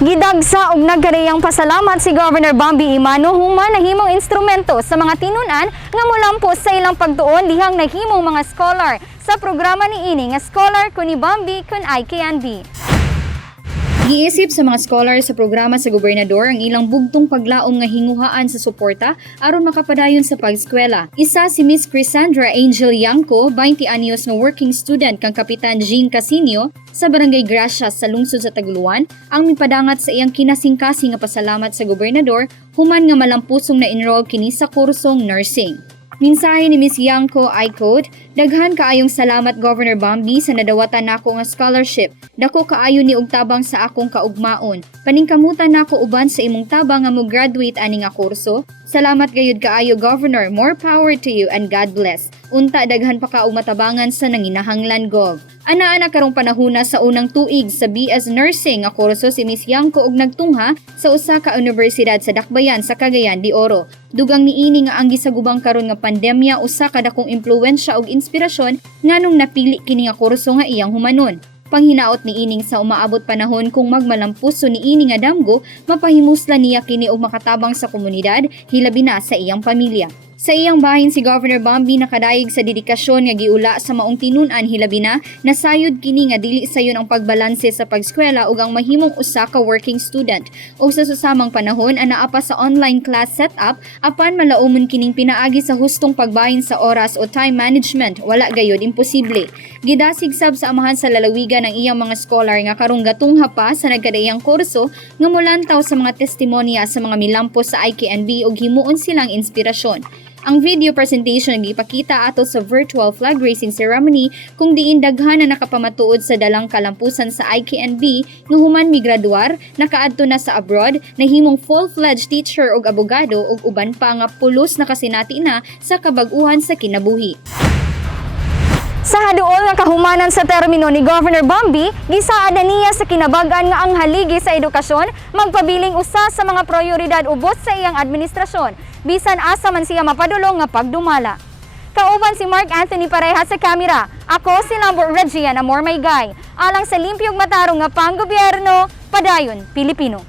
Gidagsa og nagkareyang pasalamat si Governor Bambi Imano human nahimong instrumento sa mga tinunan nga molampo sa ilang pagtuon dihang nahimong mga scholar sa programa niini nga Scholar Kuni Bambi kun IKNB. Giisip sa mga scholar sa programa sa gobernador ang ilang bugtong paglaom nga hinguhaan sa suporta aron makapadayon sa pag-eskwela. Isa si Miss Crisandra Angel Yanco, 20 anyos nga working student kang Kapitan Jean Casinio sa Barangay Gracia sa lungsod sa Taguluan, ang mipadangat sa iyang kinasing-kasing nga pasalamat sa gobernador human nga malampusong na enroll kini sa kursong nursing. Minsahe ni Miss Yanco I-Code, daghan kaayong salamat Governor Bambi sa nadawatan nako nga scholarship. Dako kaayo ni og tabang sa akong kaugmaon. Paningkamutan nako uban sa imong tabang nga mo graduate ani nga kurso. Salamat gayud kaayo Governor. More power to you and God bless. Unta daghan pa ka og matabangan sa nanginahanglan Gov. Ana-ana karong panahuna sa unang tuig sa BS Nursing nga kurso si Miss Yanco og nagtungha sa usa ka universidad sa Dakbayan sa Cagayan de Oro. Dugang niini nga ang gisagubang karon nga pandemya usa ka dakong impluwensya og inspirasyon nganong napili kini nga kurso nga iyang humanon. Panghinaot ni ining sa umaabot panahon kung magmalampuso ni ini nga damgo, mapahimusla niya kini og makatabang sa komunidad, hilabi na sa iyang pamilya. Sa iyang bahin si Governor Bambi nakadayeg sa dedikasyon nga giula sa maong tinunan hilabi na nasayod kini nga dili sayon ang pagbalanse sa pag-eskwela ug ang mahimong usa ka working student. Og sa susamang panahon anaa pa sa online class setup apan malaumon kining pinaagi sa hustong pagbahin sa oras o time management, wala gayud imposible. Gidasig sab sa amahan sa lalawigan ng iyang mga scholar nga karong gatungha pa sa nagkadaiyang kurso nga molantaw sa mga testimonya sa mga milampo sa IKNB ug himuon silang inspirasyon. Ang video presentation gipakita ato sa virtual flag raising ceremony kung diin daghan na nakapamatuod sa dalang kalampusan sa IKNB nga human migraduar, nakaadto na sa abroad, nahimong full-fledged teacher ug abogado ug uban pa nga pulos na kasinati na sa kabag-uhan sa kinabuhi. Sa haduol nga kahumanan sa termino ni Governor Bambi, gisaad niya sa kinabag-an nga ang haligi sa edukasyon magpabiling usa sa mga prioridad ubos sa iyang administrasyon, bisan asa man siya mapadulong nga pagdumala. Kauban si Mark Anthony Pareha sa kamera, ako si Lambert Regia na More May Guy, alang sa limpyog matarong nga panggobyerno, padayon Pilipino.